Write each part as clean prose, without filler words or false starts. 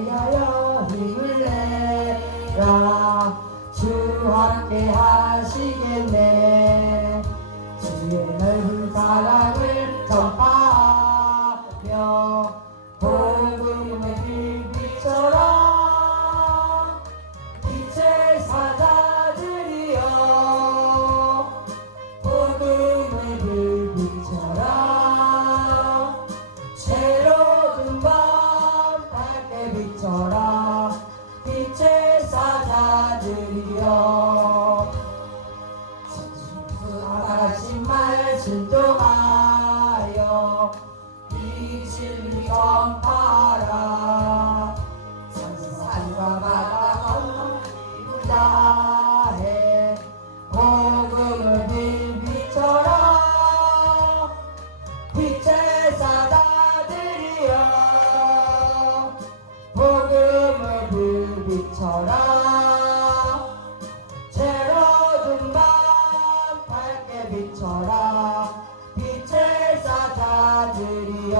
위하여 힘을 내라. 주 함께 하시겠네. 주의 넓은 사랑을 전파하며 복음의 빛처럼 빛을 사자들이여 복음의 빛처럼 새로운 밤 밝게 비춰라. 빛의 사자들이여 하신 말씀 동하여 빛을 전파하라. 산과 바다 다해 복음을 빛처럼 빛의 사자들이여 복음을 빛처럼 새로운 밤 밝게 비춰라. 빛의 사자들이여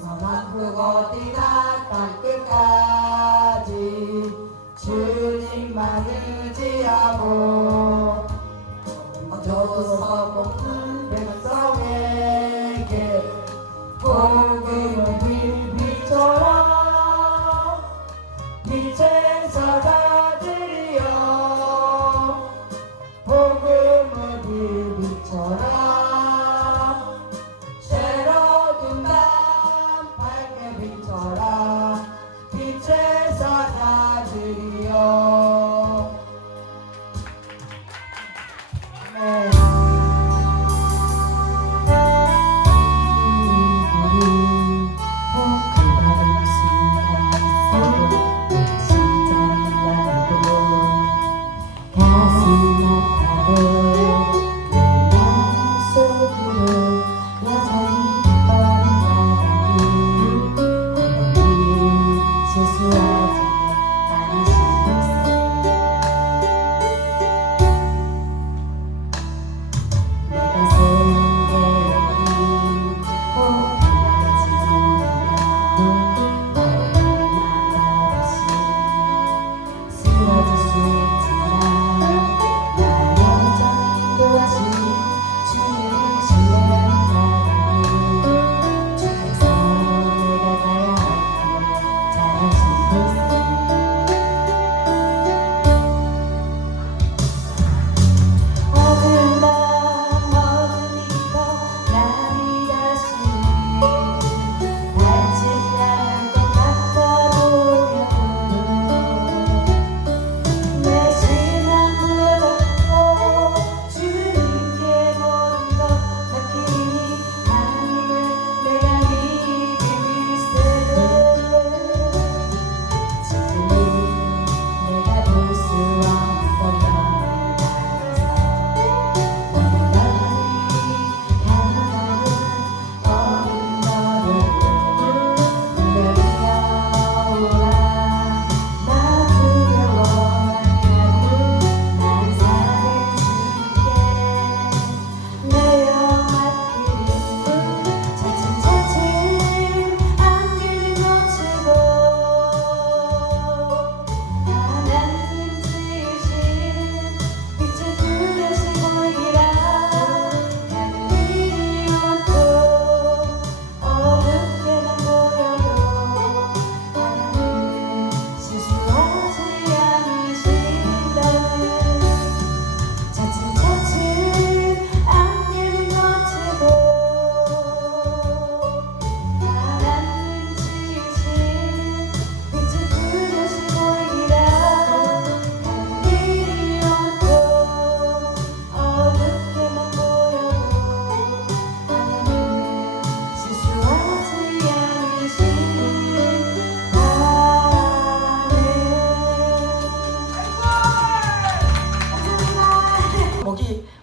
서남북 어디나 땅끝까지 주님만 의지하고 어쩌도 높은 백성에게 복음을 빛처럼 빛의 사자들이여 복음을 빛처럼 새로운 밤 밝게 비춰라. 빛의 사자들이여. 네.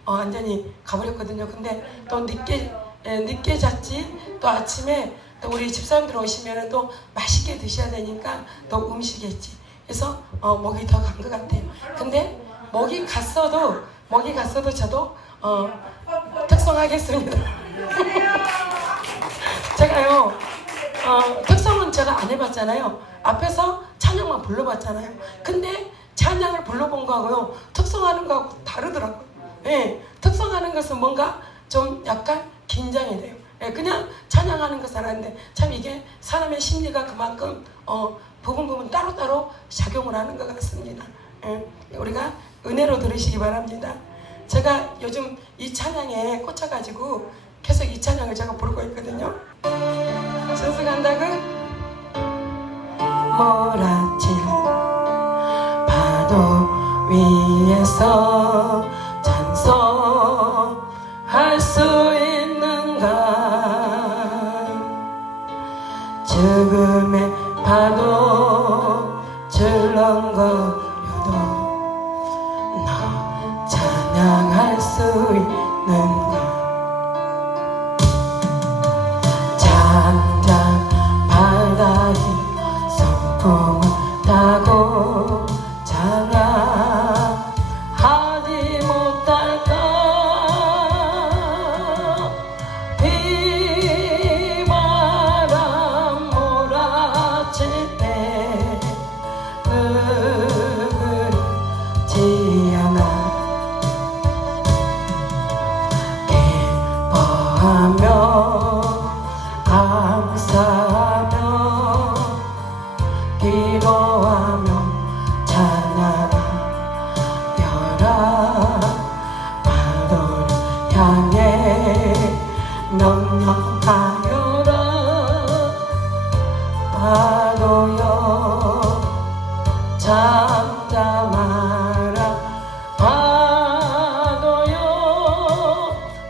완전히 가버렸거든요. 근데 또 늦게 잤지. 또 아침에 또 우리 집사람들 오시면은 또 맛있게 드셔야 되니까 또 음식했지. 그래서 목이 더 간 것 같아요. 근데 목이 갔어도 저도 특성하겠습니다. 제가요 특성은 제가 안 해봤잖아요. 앞에서 찬양만 불러봤잖아요. 근데 찬양을 불러본 거하고요, 특성하는 거하고 다르더라고요. 예, 특성하는 것은 뭔가 좀 약간 긴장이 돼요. 예, 그냥 찬양하는 것은 하는데 참 이게 사람의 심리가 그만큼 부분 따로따로 작용을 하는 것 같습니다. 예, 우리가 은혜로 들으시기 바랍니다. 제가 요즘 이 찬양에 꽂혀가지고 계속 이 찬양을 제가 부르고 있거든요. 순수간다그 몰아치는 파도 위에서 찬송할 수 있는가. 죽음의 파도 출렁거려도 나 찬양할 수 있는가. 잔잔 바다에 선풍을 타고 찬양하지 못할까. 비바람 몰아칠 때 그렇지 않아. 기뻐하며 감사하며 기도하며 찬양하여라. 파도를 향해 명령하여라. 파도여 잠잠하라. 파도여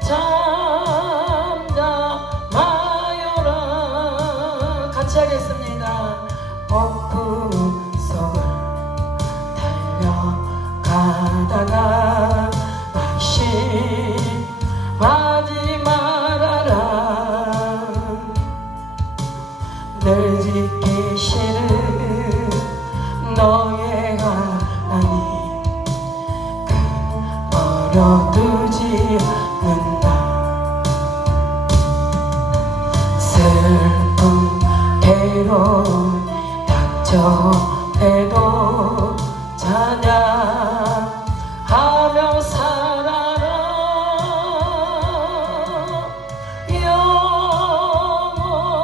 잠잠하여라. 같이 하겠습니다. 폭풍 속을 달려가다가 방심하지 말아라. 늘 지키시는 너의 하나님 그 버려두지 않는다. 슬픔 괴로움 닥쳐해도 찬양하며 살아라.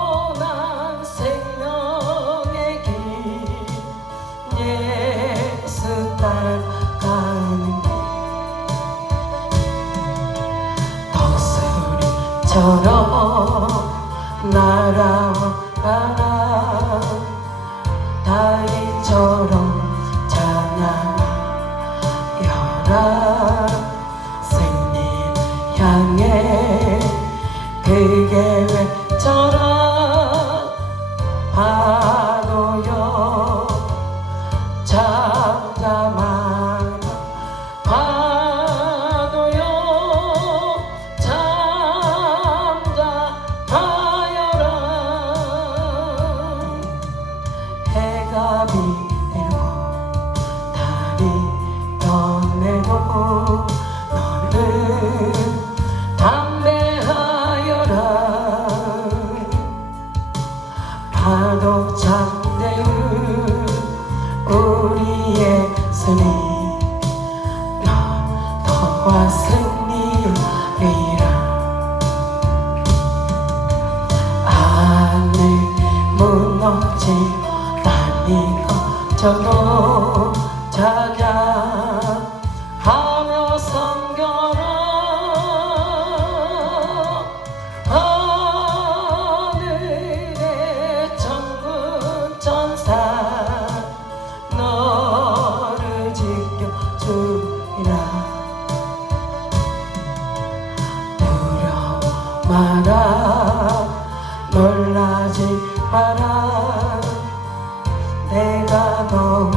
영원한 생명의 길 예수 따라가는 길 독수리처럼 날아와라. 다리처럼 찬양하여라. 승리 향해 크게 외쳐라. 파도여 잠잠하라. 파도여 잠잠하여라. 해가 비내고 달이 떠내도 너는 담대하여라. 파도 잠대우 우리의 승리 너 너와 승리리라. 하늘 무너지고 땅이 거쳐도 찬양하며 섬겨라. 하늘의 천군 천사 너를 지켜주리라. 두려워 마라. 놀라지 마라. 내가 너와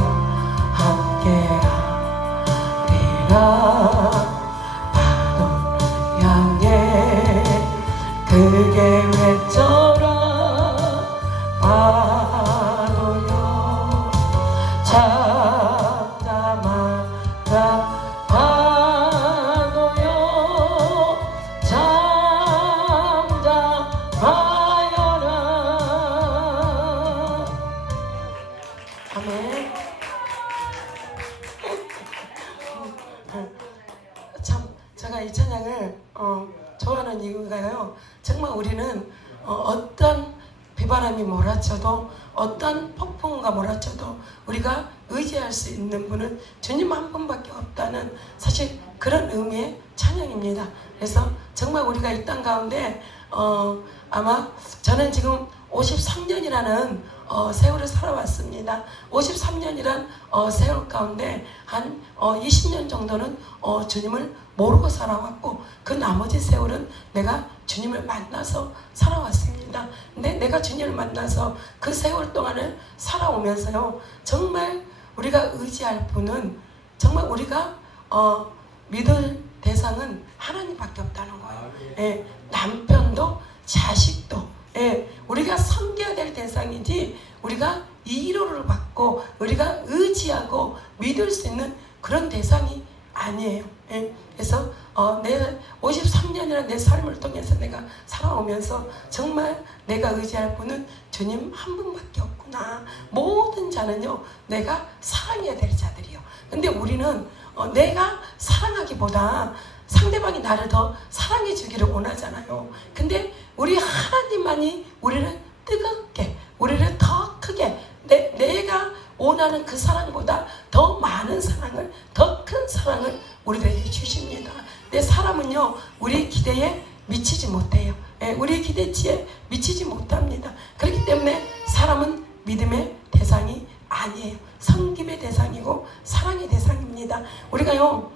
함께하리라. 파도 향해 크게 외쳐라. 파도여 잠잠하라. 파도여 잠잠하여라. 아멘. 참 제가 이 찬양을 좋아하는 이유가요. 정말 우리는 어떤 비바람이 몰아쳐도 어떤 폭풍과 몰아쳐도 우리가 의지할 수 있는 분은 주님 한 분밖에 없다는 사실 그런 의미의 찬양입니다. 그래서 정말 우리가 이 땅 가운데 아마 저는 지금 53년이라는 세월을 살아왔습니다. 53년이란 세월 가운데 한 20년 정도는 주님을 모르고 살아왔고 그 나머지 세월은 내가 주님을 만나서 살아왔습니다. 근데 내가 주님을 만나서 그 세월 동안을 살아오면서요, 정말 우리가 의지할 분은 정말 우리가 믿을 대상은 하나님밖에 없다는 거예요. 예, 남편도 자식도 우리가 섬겨야 될 대상이지 우리가 위로를 받고 우리가 의지하고 믿을 수 있는 그런 대상이 아니에요. 그래서 내 53년이라는 내 삶을 통해서 내가 살아오면서 정말 내가 의지할 분은 주님 한 분밖에 없구나. 모든 자는요 내가 사랑해야 될 자들이요. 근데 우리는 내가 사랑하기보다 상대방이 나를 더 사랑해 주기를 원하잖아요. 근데 우리 하나님만이 우리를 뜨겁게, 우리를 더 크게, 내가 원하는 그 사랑보다 더 많은 사랑을, 더 큰 사랑을 우리들에게 주십니다. 근데 사람은요 우리의 기대에 미치지 못해요. 우리의 기대치에 미치지 못합니다. 그렇기 때문에 사람은 믿음의 대상이 아니에요. 섬김의 대상이고 사랑의 대상입니다. 우리가요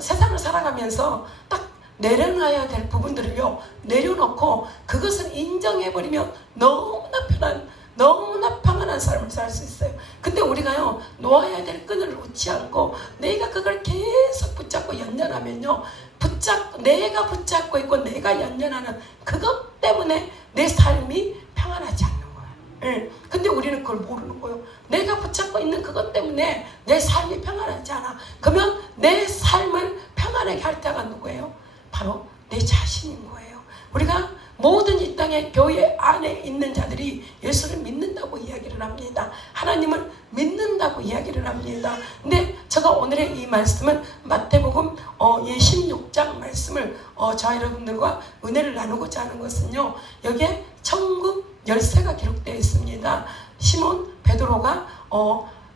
세상을 살아가면서 딱 내려놔야 될 부분들을요 내려놓고 그것을 인정해버리면 너무나 편한, 너무나 평안한 삶을 살 수 있어요. 근데 우리가요 놓아야 될 끈을 놓지 않고 내가 그걸 계속 붙잡고 연연하면요 내가 붙잡고 있고 내가 연연하는 그것 때문에 내 삶이 평안하지 않는 거예요. 근데 우리는 그걸 모르는 거예요. 내가 붙잡고 있는 그것 때문에 내 삶이 평안하지 않아. 그러면 내 삶을 평안하게 할 자가 누구예요? 바로 내 자신인 거예요. 우리가 모든 이 땅의 교회 안에 있는 자들이 예수를 믿는다고 이야기를 합니다. 하나님을 믿는다고 이야기를 합니다. 근데 제가 오늘의 이 말씀은 마태복음 16장 말씀을 저와 여러분들과 은혜를 나누고자 하는 것은요 여기에 천국 열쇠가 기록되어 있습니다. 시몬 베드로가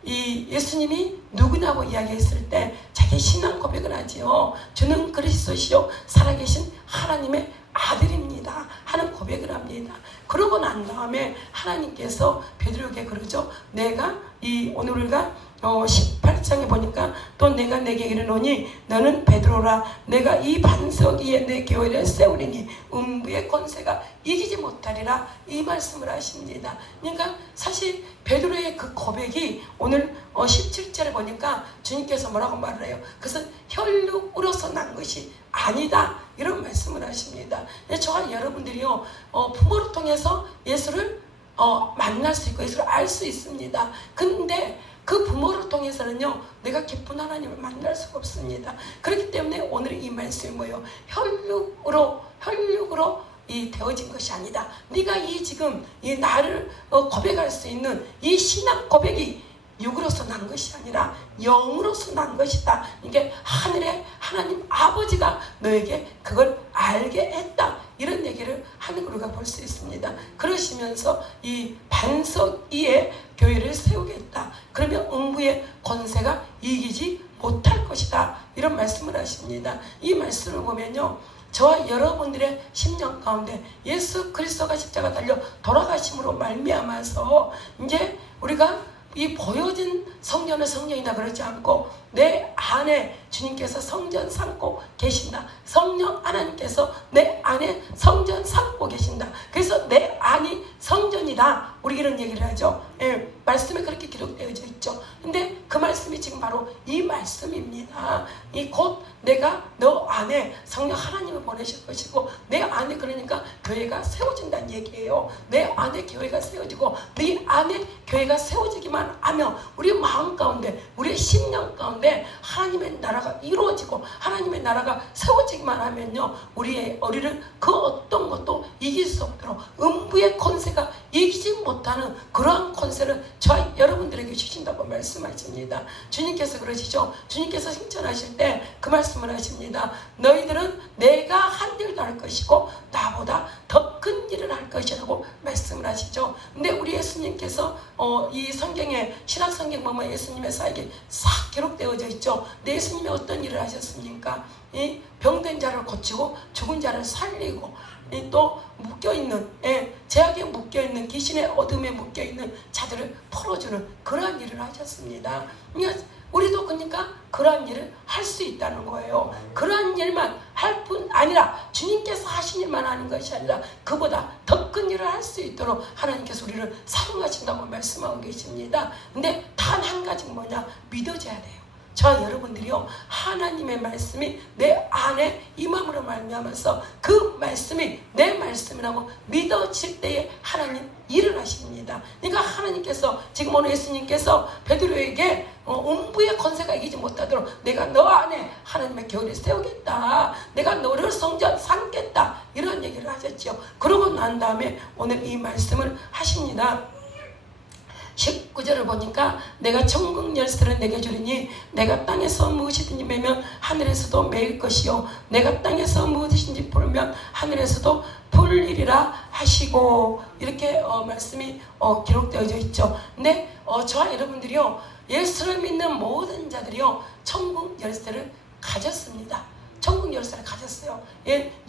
이 예수님이 누구냐고 이야기했을 때 자기 신앙 고백을 하지요. 주는 그리스도시요 살아계신 하나님의 아들입니다 하는 고백을 합니다. 그러고 난 다음에 하나님께서 베드로에게 그러죠. 내가 오늘 우리가 18장에 보니까 또 내가 내게 이르노니 너는 베드로라. 내가 이 반석 위에 내 교회를 세우리니 음부의 권세가 이기지 못하리라. 이 말씀을 하십니다. 그러니까 사실 베드로의 그 고백이 오늘 17절에 보니까 주님께서 뭐라고 말을 해요? 그것은 혈육으로서 난 것이 아니다. 이런 말씀을 하십니다. 저와 여러분들이요 부모를 통해서 예수를 만날 수 있고 예수를 알 수 있습니다. 근데 그 부모를 통해서는요 내가 기쁜 하나님을 만날 수가 없습니다. 그렇기 때문에 오늘 이 말씀이 뭐예요? 혈육으로 이 되어진 것이 아니다. 네가 지금 이 나를 고백할 수 있는 이 신앙 고백이 육으로서 난 것이 아니라 영으로서 난 것이다. 이게 하늘의 하나님 아버지가 너에게 그걸 알게 했다. 이런 얘기를 하는 걸 우리가 볼 수 있습니다. 그러시면서 이 반석 위에 교회를 세우겠다. 그러면 음부의 권세가 이기지 못할 것이다. 이런 말씀을 하십니다. 이 말씀을 보면요 저와 여러분들의 심령 가운데 예수 그리스도가 십자가 달려 돌아가심으로 말미암아서 이제 우리가 이 보여진 성전은 성령이다 그러지 않고 내 안에 주님께서 성전 삼고 계신다. 성령 하나님께서 내 안에 성전 삼고 계신다. 그래서 내 안이 성전이다. 우리 이런 얘기를 하죠. 말씀에 그렇게 기록되어져 있죠. 근데 그 말씀이 지금 바로 이 말씀입니다. 이 곧 내가 너 안에 성령 하나님을 보내실 것이고 내 안에 그러니까 교회가 세워진다는 얘기예요. 내 안에 교회가 세워지고 네 안에 교회가 세워지기만 하며 우리 마음 가운데 우리의 심령 가운데 하나님의 나라가 이루어지고 하나님의 나라가 세워지기만 하면요, 우리는 그 어떤 것도 이길 수 없도록 음부의 권세가 이기지 못하는 그러한 권세를 저와 여러분들에게 주신다고 말씀하십니다. 주님께서 그러시죠. 주님께서 승천하실 때 그 말씀을 하십니다. 너희들은 내가 한 일도 할 것이고 나보다 더 큰 일을 할 것이라고 말씀을 하시죠. 근데 우리 예수님께서 이 성경에 신약 성경 보면 예수님의 사역이 싹 기록되어져 있죠. 근데 예수님이 어떤 일을 하셨습니까? 이 병든 자를 고치고 죽은 자를 살리고 또 묶여있는 제약에 묶여있는 귀신의 어둠에 묶여있는 자들을 풀어주는 그러한 일을 하셨습니다. 그러니까 우리도 그러니까 그러한 일을 할 수 있다는 거예요. 그러한 일만 할 뿐 아니라 주님께서 하신 일만 하는 것이 아니라 그보다 더 큰 일을 할 수 있도록 하나님께서 우리를 사용하신다고 말씀하고 계십니다. 근데 단 한 가지 뭐냐? 믿어져야 돼요. 저와 여러분들이요, 하나님의 말씀이 내 안에 임함으로 말미암아서 그 말씀이 내 말씀이라고 믿어질 때에 하나님 일을 하십니다. 그러니까 하나님께서 지금 오늘 예수님께서 베드로에게 음부의 권세가 이기지 못하도록 내가 너 안에 하나님의 교회를 세우겠다, 내가 너를 성전 삼겠다, 이런 얘기를 하셨죠. 그러고 난 다음에 오늘 이 말씀을 하십니다. 19절을 보니까 내가 천국 열쇠를 내게 주리니 내가 땅에서 무엇이든지 매면 하늘에서도 매일 것이요 내가 땅에서 무엇이든지 풀면 하늘에서도 풀리리라 하시고, 이렇게 말씀이 기록되어져 있죠. 근데 저와 여러분들이요, 예수를 믿는 모든 자들이요 천국 열쇠를 가졌습니다. 천국 열쇠를 가졌어요.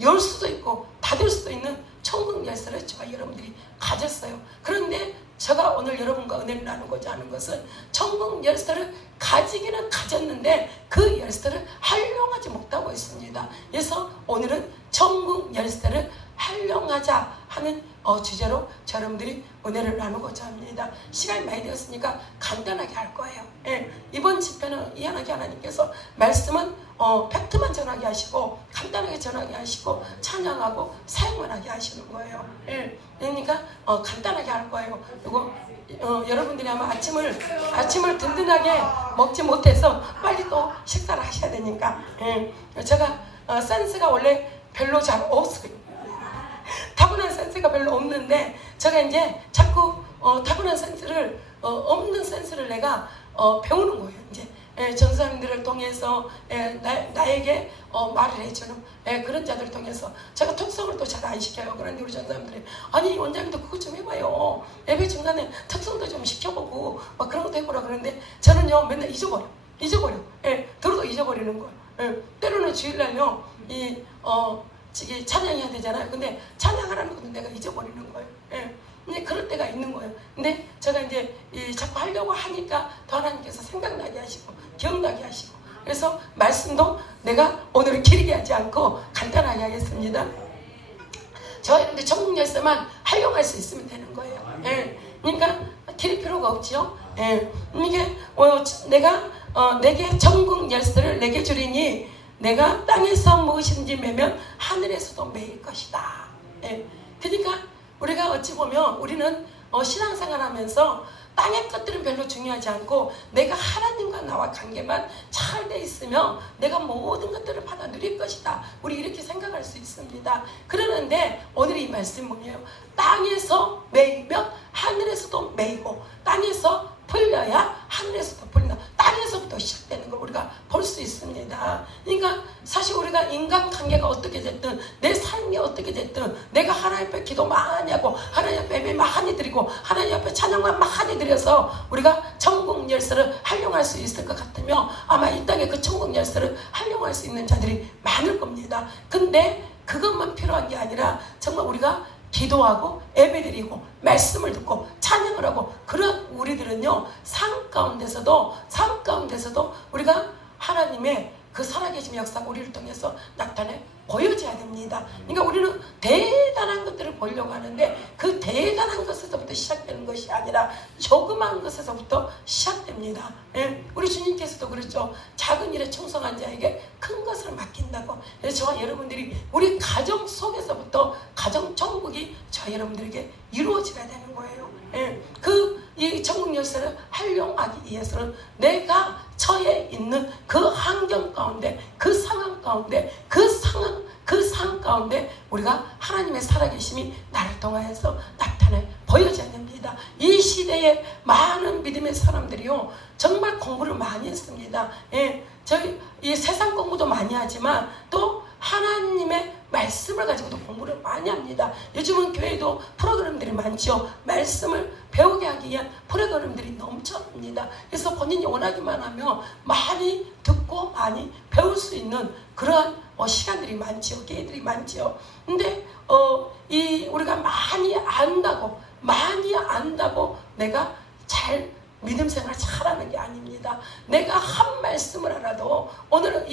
열 수도 있고 닫을 수도 있는 천국 열쇠를 저와 여러분들이 가졌어요. 그런데 제가 오늘 여러분과 은혜를 나누고자 하는 것은 천국 열쇠를 가지기는 가졌는데 그 열쇠를 활용하지 못하고 있습니다. 그래서 오늘은 천국 열쇠를 활용하자 하는 주제로 여러분들이 은혜를 나누고자 합니다. 시간이 많이 되었으니까 간단하게 할 거예요. 이번 집회는 이하나게 하나님께서 말씀은 팩트만 전하게 하시고 간단하게 전하게 하시고 찬양하고 사용만 하게 하시는 거예요. 그러니까 간단하게 할 거예요. 그리고 여러분들이 아마 아침을 든든하게 먹지 못해서 빨리 또 식사를 하셔야 되니까 제가 센스가 원래 별로 잘 없어요. 타고난 센스가 별로 없는데 제가 이제 자꾸 타고난 센스를 없는 센스를 내가 배우는 거예요. 이제 전사님들을 통해서 나에게 말을 해주는 그런 자들을 통해서 제가 특성을 또 잘 안 시켜요. 그런데 우리 전사님들이 아니 원장님도 그거 좀 해봐요. 예배 중간에 특성도 좀 시켜보고 막 그런 것도 해보라 그러는데 저는요 맨날 잊어버려. 들어도 잊어버리는 거예요. 때로는 주일날요 찬양해야 되잖아요. 근데 찬양하라는 것도 내가 잊어버리는 거예요. 근데 그럴 때가 있는 거예요. 근데 제가 이제 자꾸 하려고 하니까 더 하나님께서 생각나게 하시고 기억나게 하시고, 그래서 말씀도 내가 오늘은 길게 하지 않고 간단하게 하겠습니다. 저 여러분들 천국 열쇠만 활용할 수 있으면 되는 거예요. 그러니까 길 필요가 없지요. 이게 내가 내게 천국 열쇠를 내게 주리니 내가 땅에서 무엇인지 매면 하늘에서도 매일 것이다. 그러니까 우리가 어찌 보면 우리는 신앙생활 하면서 땅의 것들은 별로 중요하지 않고 내가 하나님과 나와 관계만 잘 돼 있으면 내가 모든 것들을 받아 누릴 것이다. 우리 이렇게 생각할 수 있습니다. 그러는데 오늘 이 말씀은 뭐예요? 땅에서 매이면 하늘에서도 매이고 땅에서 풀려야 하늘에서도 풀린다. 땅에서부터 시작되는 걸 우리가 볼 수 있습니다. 그러니까 사실 우리가 인간관계가 어떻게 됐든 내 삶이 어떻게 됐든 내가 하나님 앞에 기도 많이 하고 하나님 앞에 예배 많이 드리고 하나님 앞에 찬양만 많이 드려서 우리가 천국 열쇠를 활용할 수 있을 것 같으면 아마 이 땅에 그 천국 열쇠를 활용할 수 있는 자들이 많을 겁니다. 근데 그것만 필요한 게 아니라 정말 우리가 기도하고 예배드리고 말씀을 듣고 찬양을 하고 그런 우리들은요 삶 가운데서도 우리가 하나님의 그 살아계신 역사가 우리를 통해서 나타내 보여져야 됩니다. 그러니까 우리는 대단한 것들을 보려고 하는데 그 대단한 것에서부터 시작되는 것이 아니라 조그마한 것에서부터 시작됩니다. 우리 주님께서도 그랬죠. 작은 일에 충성한 자에게 큰 것을 맡긴다고. 그래서 저와 여러분들이 우리 가정 속에서부터 가정 천국이 저와 여러분들에게 이루어져야 되는 거예요. 그 위해서는 내가 처해 있는 그 환경 가운데, 그 상황 가운데, 그 상 가운데 우리가 하나님의 살아계심이 나를 통하여서 나타내 보여져야 됩니다. 이 시대에 많은 믿음의 사람들이요, 정말 공부를 많이 했습니다. 예, 저희 이 세상 공부도 많이 하지만 또 하나님의 말씀을 가지고도 공부를 많이 합니다. 요즘은 교회도 프로그램들이 많죠. 말씀을 배우게 하기 위한 프로그램들이 넘쳐납니다. 그래서 본인이 원하기만 하면 많이 듣고 많이 배울 수 있는 그러한 시간들이 많죠. 기회들이 많죠. 근데 우리가 많이 안다고 내가 잘 믿음 생활 잘하는 게 아닙니다. 내가 한 말씀을 알아도 오늘은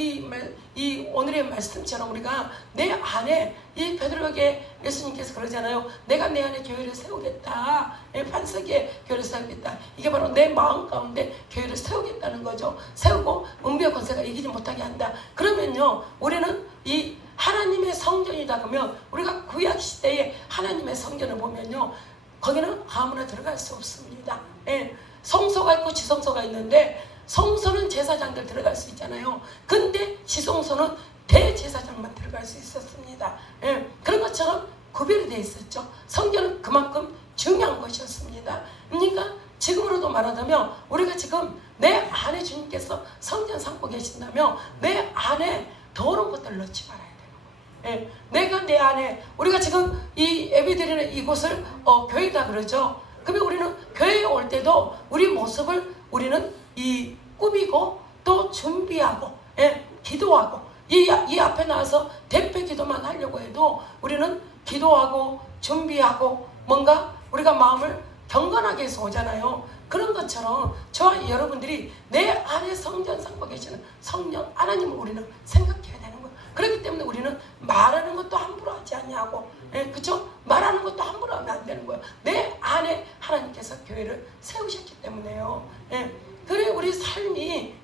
오늘의 말씀처럼 우리가 내 안에 이 베드로에게 예수님께서 그러잖아요. 내가 내 안에 교회를 세우겠다. 반석에 교회를 세우겠다. 이게 바로 내 마음 가운데 교회를 세우겠다는 거죠. 세우고 은비와 권세가 이기지 못하게 한다. 그러면요, 우리는 이 하나님의 성전이다 그러면 우리가 구약 시대에 하나님의 성전을 보면요, 거기는 아무나 들어갈 수 없습니다. 예. 성소가 있고 지성소가 있는데 성소는 제사장들 들어갈 수 있잖아요. 근데 지성소는 대제사장만 들어갈 수 있었습니다. 예, 그런 것처럼 구별이 되어 있었죠. 성전은 그만큼 중요한 것이었습니다. 그러니까 지금으로도 말하자면 우리가 지금 내 안에 주님께서 성전 삼고 계신다면 내 안에 더러운 것들을 넣지 말아야 돼요. 예, 내가 내 안에, 우리가 지금 이 예배드리는 이곳을 교회다 그러죠. 그러면 우리는 교회에 올 때도 우리 모습을 우리는 이 꾸미고 또 준비하고, 예, 기도하고, 이 앞에 나와서 대표 기도만 하려고 해도 우리는 기도하고 준비하고 뭔가 우리가 마음을 경건하게 해서 오잖아요. 그런 것처럼 저와 여러분들이 내 안에 성전 삼고 계시는 성령 하나님을 우리는 생각해야 되는 거예요. 그렇기 때문에 우리는 말하는 것도 함부로 하지 않냐고, 예, 그렇죠? 말하는 것도 함부로 하면 안 되는 거예요. 내 안에 하나님께서 교회를 세우셨기 때문에요. 예, 그래 우리 삶이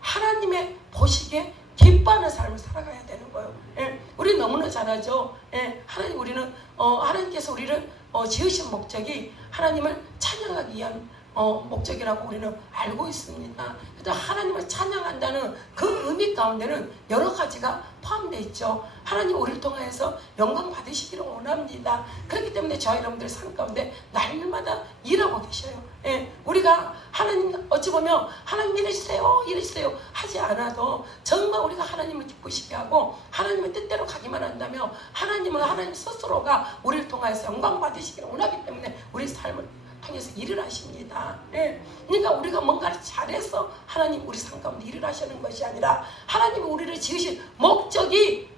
하나님의 보시기에 기뻐하는 삶을 살아가야 되는 거예요. 예, 우리 너무나 잘하죠. 예, 우리는 하나님께서 우리를 지으신 목적이 하나님을 찬양하기 위한 목적이라고 우리는 알고 있습니다. 그래서 하나님을 찬양한다는 그 의미 가운데는 여러 가지가 포함되어 있죠. 하나님 우리를 통해서 영광 받으시기를 원합니다. 그렇기 때문에 저 여러분들 삶 가운데 날마다 일하고 계셔요. 예, 우리가 하나님 어찌 보면 하나님 이러시세요 하지 않아도 정말 우리가 하나님을 기쁘시게 하고 하나님의 뜻대로 가기만 한다면 하나님 스스로가 우리를 통해서 영광 받으시기를 원하기 때문에 우리 삶을 통해서 일을 하십니다. 예. 그러니까 우리가 뭔가를 잘해서 하나님 우리 삶 가운데 일을 하시는 것이 아니라 하나님이 우리를 지으신 목적이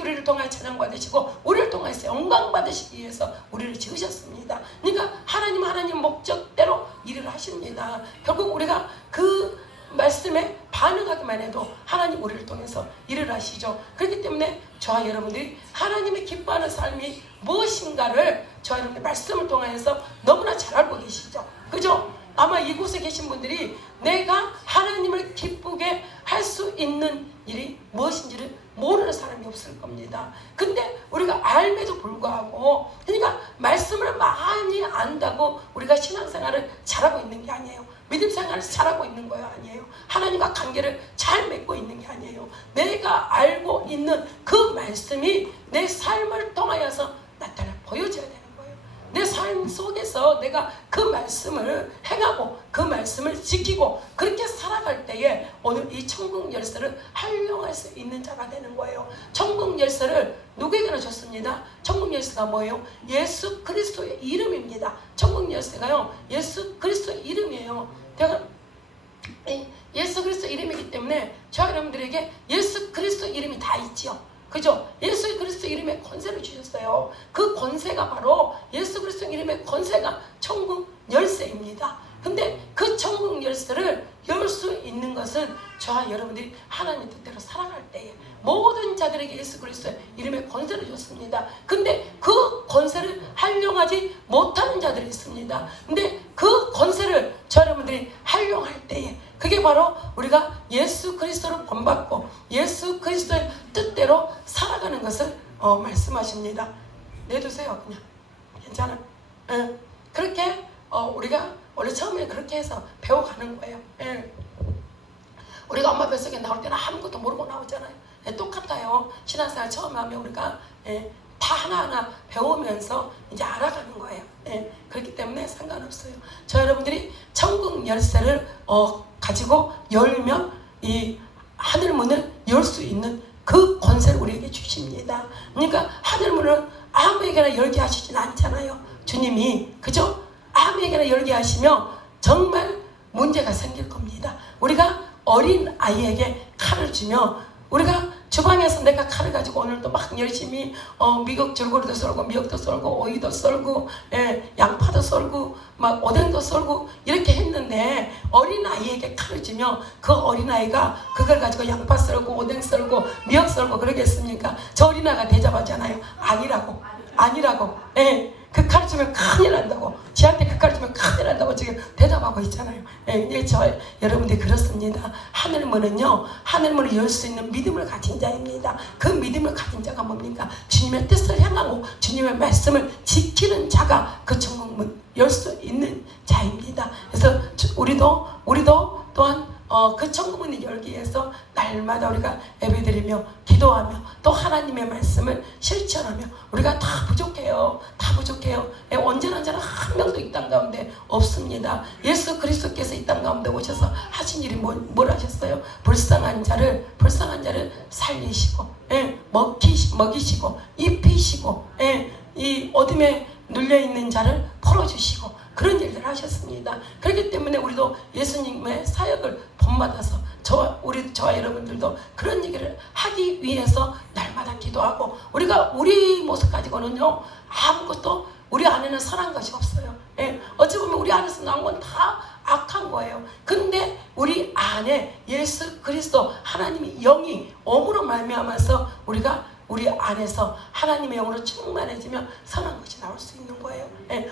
우리를 통하여 찬양받으시고 우리를 통해서 영광 받으시기 위해서 우리를 지으셨습니다. 그러니까 하나님 목적대로 일을 하십니다. 결국 우리가 그 말씀에 반응하기만 해도 하나님 우리를 통해서 일을 하시죠. 그렇기 때문에 저와 여러분들이 하나님이 기뻐하는 삶이 무엇인가를 저와 여러분들 말씀을 통해서 너무나 잘 알고 계시죠. 그죠? 아마 이곳에 계신 분들이 내가 하나님을 기쁘게 할 수 있는 일이 무엇인지를 모르는 사람이 없을 겁니다. 근데 우리가 알매도 불구하고, 그러니까 말씀을 많이 안다고 우리가 신앙생활을 잘하고 있는 게 아니에요. 믿음 생활을 잘하고 있는 거예요, 아니에요. 하나님과 관계를 잘 맺고 있는 게 아니에요. 내가 알고 있는 그 말씀이 내 삶을 통하여서 나타나 보여져야 되는 거예요. 내 삶 속에서 내가 그 말씀을 행하고 그 말씀을 지키고 그렇게 살아갈 때에 오늘 이 천국 열쇠를 활용할 수 있는 자가 되는 거예요. 천국 열쇠를 누구에게나 줬습니다. 천국 열쇠가 뭐예요? 예수 그리스도의 이름입니다. 천국 열쇠가요, 예수 그리스도의 이름이에요. 예수 그리스도 이름이기 때문에 저 여러분들에게 예수 그리스도 이름이 다 있죠. 그죠? 예수 그리스도 이름의 권세를 주셨어요. 그 권세가 바로 예수 그리스도 이름의 권세가 천국 열쇠입니다. 근데 그 천국 열쇠를 열 수 있는 것은 저와 여러분들이 하나님의 뜻대로 살아갈 때에 모든 자들에게 예수 그리스도의 이름의 권세를 줬습니다. 근데 그 권세를 활용하지 못하는 자들이 있습니다. 근데 그 권세를 저 여러분들이 활용할 때에 그게 바로 우리가 예수 그리스도를 본받고 예수 그리스도의 뜻대로 살아가는 것을 말씀하십니다. 내두세요. 그냥 괜찮아. 그렇게 우리가 원래 처음에 그렇게 해서 배워가는 거예요. 예. 우리가 엄마 뱃속에 나올 때는 아무것도 모르고 나오잖아요. 예, 똑같아요. 신앙생활 처음 하면 우리가 다 하나하나 배우면서 이제 알아가는 거예요. 그렇기 때문에 상관없어요. 저 여러분들이 천국 열쇠를 가지고 열면 이 하늘 문을 열 수 있는 그 권세를 우리에게 주십니다. 그러니까 하늘 문을 아무에게나 열게 하시진 않잖아요. 주님이. 그죠? 아무에게나 열게 하시면 정말 문제가 생길 겁니다. 우리가 어린 아이에게 칼을 주면 우리가 주방에서 내가 칼을 가지고 오늘도 막 열심히 미국 줄거리도 썰고 미역도 썰고 오이도 썰고 양파도 썰고 막 오뎅도 썰고 이렇게 했는데 어린아이에게 칼을 주면 그 어린아이가 그걸 가지고 양파 썰고 오뎅 썰고 미역 썰고 그러겠습니까? 저 어린아이가 대접하잖아요. 아니라고. 그 칼을 주면 큰일 난다고. 지한테 그 칼을 주면 큰일 난다고 지금 대답하고 있잖아요. 저 여러분들 그렇습니다. 하늘문은요, 하늘문을 열 수 있는 믿음을 가진 자입니다. 그 믿음을 가진 자가 뭡니까? 주님의 뜻을 향하고 주님의 말씀을 지키는 자가 그 천국문 열 수 있는 자입니다. 그래서 우리도 또한 그 천국문을 열기 위해서 날마다 우리가 예배드리며 기도하며 또 하나님의 말씀을 실천하며 우리가 다 부족해요. 언제나 한 명도 이 땅 가운데 없습니다. 예수 그리스도께서 이 땅 가운데 오셔서 하신 일이 뭘 하셨어요? 불쌍한 자를 살리시고 먹이시고 입히시고 이 어둠에 눌려있는 자를 풀어주시고 그런 일들을 하셨습니다. 그렇기 때문에 우리도 예수님의 사역을 본받아서 저와 여러분들도 그런 얘기를 하기 위해서 날마다 기도하고 우리가 우리 모습 가지고는요 아무것도 우리 안에는 선한 것이 없어요. 어찌 보면 우리 안에서 나온 건 다 악한 거예요. 근데 우리 안에 예수 그리스도 하나님의 영이 엄으로 말미암아서 우리 안에서 하나님의 영으로 충만해지면 선한 것이 나올 수 있는 거예요.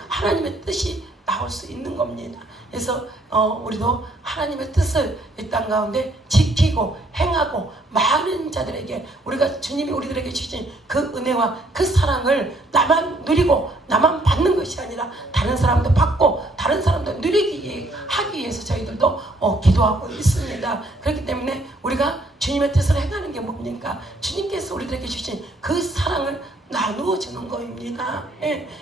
하나님의 뜻이 나올 수 있는 겁니다. 그래서 우리도 하나님의 뜻을 이 땅 가운데 지키고 행하고 많은 자들에게 우리가 주님이 우리들에게 주신 그 은혜와 그 사랑을 나만 누리고 나만 받는 것이 아니라 다른 사람도 받고 다른 사람도 누리기 하기 위해서 저희들도 기도하고 있습니다. 그렇기 때문에 우리가 주님의 뜻을 행하는 게 뭡니까? 주님께서 우리들에게 주신 그 사랑을 나누어 주는 겁니다.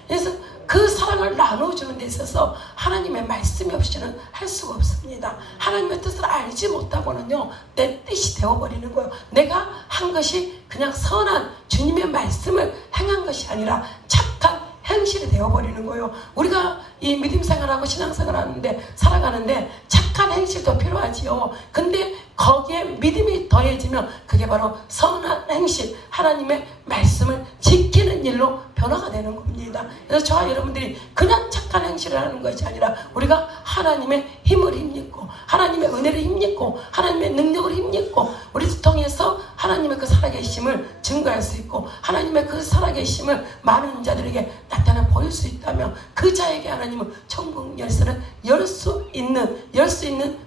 그래서 그 사랑을 나누어 주는 데 있어서 하나님의 말씀이 없이는 할 수가 없습니다. 하나님의 뜻을 알지 못하고는요 내 뜻이 되어버리는 거예요. 내가 한 것이 그냥 선한 주님의 말씀을 행한 것이 아니라 착한 행실이 되어버리는 거예요. 우리가 이 믿음 생활하고 신앙생활 하는데 살아가는데 착한 행실도 필요하지요. 근데 거기에 믿음이 더해지면 그게 바로 선한 행실, 하나님의 말씀을 지키는 일로 변화가 되는 겁니다. 그래서 저와 여러분들이 그냥 착한 행실을 하는 것이 아니라 우리가 하나님의 힘을 힘입고 하나님의 은혜를 힘입고 하나님의 능력을 힘입고 우리를 통해서 하나님의 그 살아계심을 증거할 수 있고 하나님의 그 살아계심을 많은 자들에게 나타내 보일 수 있다면 그 자에게 하나님은 천국 열쇠를 열 수 있는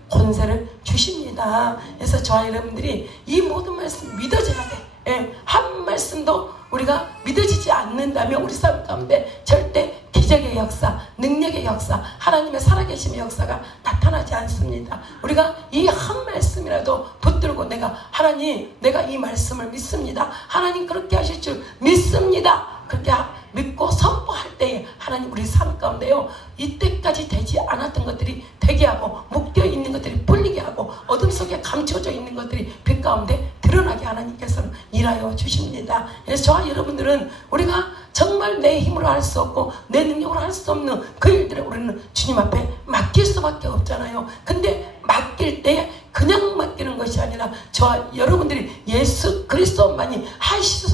권세를 주십니다. 그래서 저와 여러분들이 이 모든 말씀 믿어져야 돼. 한 말씀도 우리가 믿어지지 않는다면 우리 삶 가운데 절대 기적의 역사, 능력의 역사, 하나님의 살아계심의 역사가 나타나지 않습니다. 우리가 이 한 말씀이라도 붙들고 하나님 내가 이 말씀을 믿습니다. 하나님 그렇게 하실 줄 믿습니다. 그렇게 믿고 선포할 때에 하나님 우리 삶 가운데요 이때까지 되지 않았던 것들이 되게 하고 묶여 있는 것들이 풀리게 하고 어둠 속에 감춰져 있는 것들이 빛 가운데 드러나게 하나님께서는 일하여 주십니다. 그래서 저와 여러분들은 우리가 정말 내 힘으로 할 수 없고 내 능력으로 할 수 없는 그 일들을 우리는 주님 앞에 맡길 수밖에 없잖아요. 근데 맡길 때 그냥 맡기는 것이 아니라 저와 여러분들이 예수 그리스도만이 하실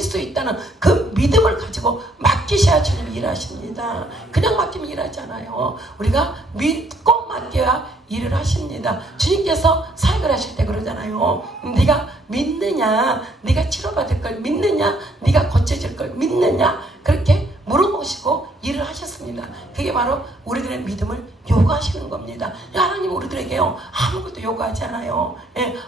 수 있다는 그 믿음을 가지고 맡기셔야 주님이 일하십니다. 그냥 맡기면 일하지 않아요. 우리가 믿고 맡겨야 일을 하십니다. 주님께서 사역을 하실 때 그러잖아요. 네가 믿느냐, 네가 치료받을 걸 믿느냐, 네가 고쳐질 걸 믿느냐, 그렇게 물어보시고 일을 하셨습니다. 그게 바로 우리들의 믿음을 요구하시는 겁니다. 하나님 우리들에게요 아무것도 요구하지 않아요.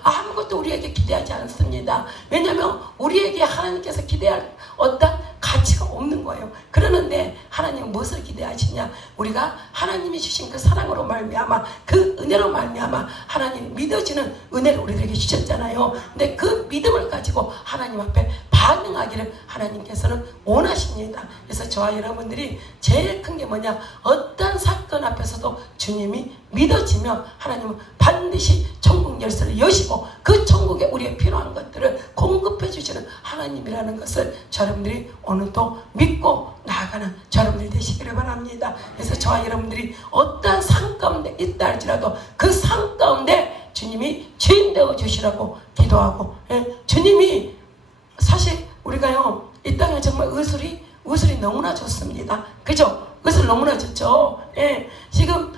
아무것도 우리에게 기대하지 않습니다. 왜냐하면 우리에게 하나님께서 기대할 어떤 가치가 없는 거예요. 그러는데 하나님은 무엇을 기대하시냐? 우리가 하나님이 주신 그 사랑으로 말미암아, 그 은혜로 말미암아 하나님 믿어지는 은혜를 우리들에게 주셨잖아요. 근데 그 믿음을 가지고 하나님 앞에 반응하기를 하나님께서는 원하십니다. 그래서 저와 여러분들이 제일 큰 게 뭐냐? 어떤 사건 앞에서도 주님이 믿어지면 하나님은 반드시 천국 열쇠를 여시고 그 천국에 우리의 필요한 것들을 공급해 주시는 하나님이라는 것을 여러분들이 오늘도 믿고 나아가는 여러분들이 되시기를 바랍니다. 그래서 저와 여러분들이 어떠한 상 가운데 있다 할지라도 그 상 가운데 주님이 주인 되어 주시라고 기도하고, 주님이 사실 우리가요 이 땅에 정말 의술이 너무나 좋습니다. 그죠? 의술 너무나 좋죠. 지금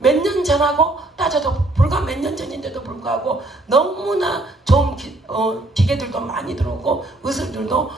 몇 년 전하고 따져도 불과 몇 년 전인데도 불구하고 너무나 좋은 기계들도 많이 들어오고 의술들도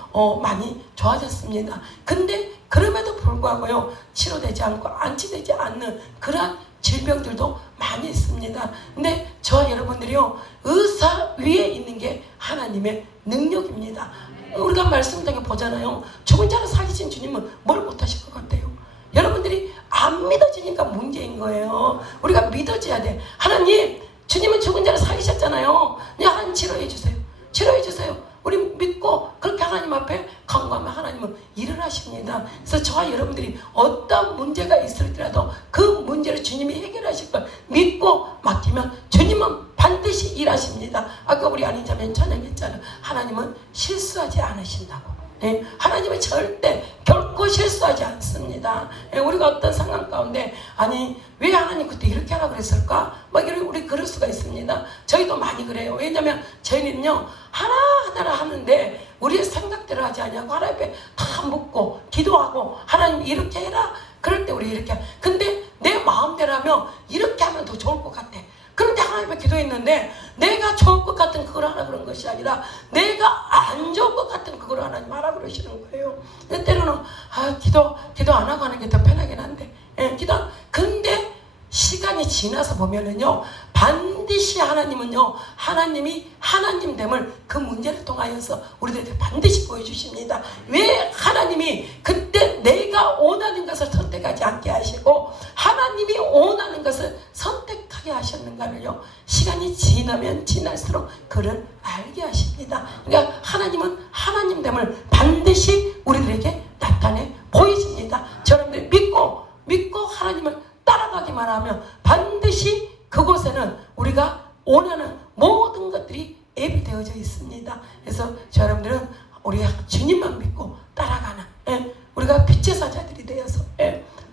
많이 좋아졌습니다. 근데 그럼에도 불구하고요 치료되지 않고 안치되지 않는 그러한 질병들도 많이 있습니다. 근데 저와 여러분들이요 의사 위에 있는 게 하나님의 능력입니다. 우리가 말씀 중에 보잖아요. 죽은 자를 살리신 주님은 뭘 못하실 것 같아요? 여러분들이 안 믿어지니까 문제인 거예요. 우리가 믿어져야 돼. 하나님, 주님은 죽은 자를 살리셨잖아요. 하나님 치료해 주세요. 치료해 주세요. 우리 믿고 그렇게 하나님 앞에 간구하면 하나님은 일을 하십니다. 그래서 저와 여러분들이 어떤 문제가 있을지라도 그 문제를 주님이 해결하실 걸 믿고 맡기면 주님은 반드시 일하십니다. 아까 우리 아니자면 찬양했잖아요. 하나님은 실수하지 않으신다고. 하나님은 절대 결코 실수하지 않습니다. 우리가 어떤 상황 가운데 아니 왜 하나님 그때 이렇게 하라 그랬을까? 막 이런 우리 그럴 수가 있습니다. 저희도 많이 그래요. 왜냐하면 저희는요 하나하나를 하는데 우리의 생각대로 하지 않냐고 하나님 앞에 다 묻고 기도하고 하나님 이렇게 해라. 그럴 때 우리 이렇게 근데 내 마음대로 하면 이렇게 하면 더 좋을 것 같아. 그런데 하나님 앞에 기도했는데 내가 좋을 것 같은 그걸 하라 그런 것이 아니라 내가 안 좋을 것 같은 그걸 하나님 하라 그러시는 거예요. 때로는 기도 안 하고 하는 게 더 편하긴 한데 근데 시간이 지나서 보면은요 반드시 하나님은요 하나님이 하나님됨을 그 문제를 통하여서 우리들에게 반드시 보여주십니다. 왜 하나님이 그때 내가 원하는 것을 선택하지 않게 하시고 하나님이 원하는 것을 선택하게 하셨는가를요 시간이 지나면 지날수록 그를 알게 하십니다. 그러니까 하나님은 하나님됨을 반드시 우리들에게 나타내 보이십니다. 여러분들 믿고 하나님을 따라가기만 하면 반드시 그곳에는 우리가 원하는 모든 것들이 예비되어져 있습니다. 그래서 여러분들은 우리 주님만 믿고 따라가는 우리가 빛의 사자들이 되어서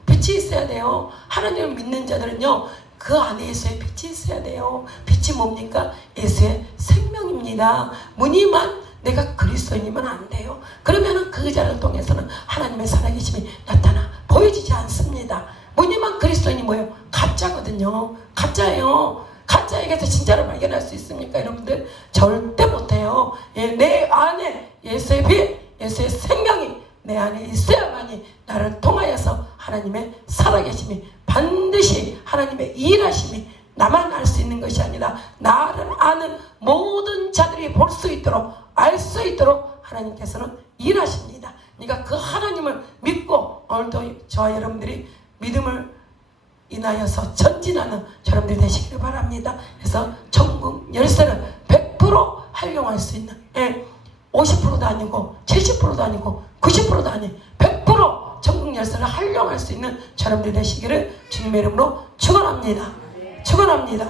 빛이 있어야 돼요. 하나님을 믿는 자들은요 그 안에 예수의 빛이 있어야 돼요. 빛이 뭡니까? 예수의 생명입니다. 무늬만 내가 그리스도인이면 안 돼요. 그러면은 그 자를 통해서는 하나님의 살아계심이 나타나 보여지지 않습니다. 무늬만 그리스도인이 뭐예요? 가짜거든요. 가짜예요. 가짜에게서 진짜를 발견할 수 있습니까? 여러분들 절대 못해요. 내 안에 예수의 빛, 예수의 생명이 내 안에 있어야만이 나를 통하여서 하나님의 살아계심이 반드시 하나님의 일하심이 나만 알 수 있는 것이 아니라 나를 아는 모든 자들이 볼 수 있도록 알 수 있도록 하나님께서는 일하십니다. 그러니까 그 하나님을 믿고 오늘도 저와 여러분들이 믿음을 인하여서 전진하는 여러분들이 되시기를 바랍니다. 그래서 천국 열쇠를 100% 활용할 수 있는 50%도 아니고 70%도 아니고 90%도 아닌 100% 천국 열쇠를 활용할 수 있는 여러분들이 되시기를 주님의 이름으로 축원합니다. 축원합니다.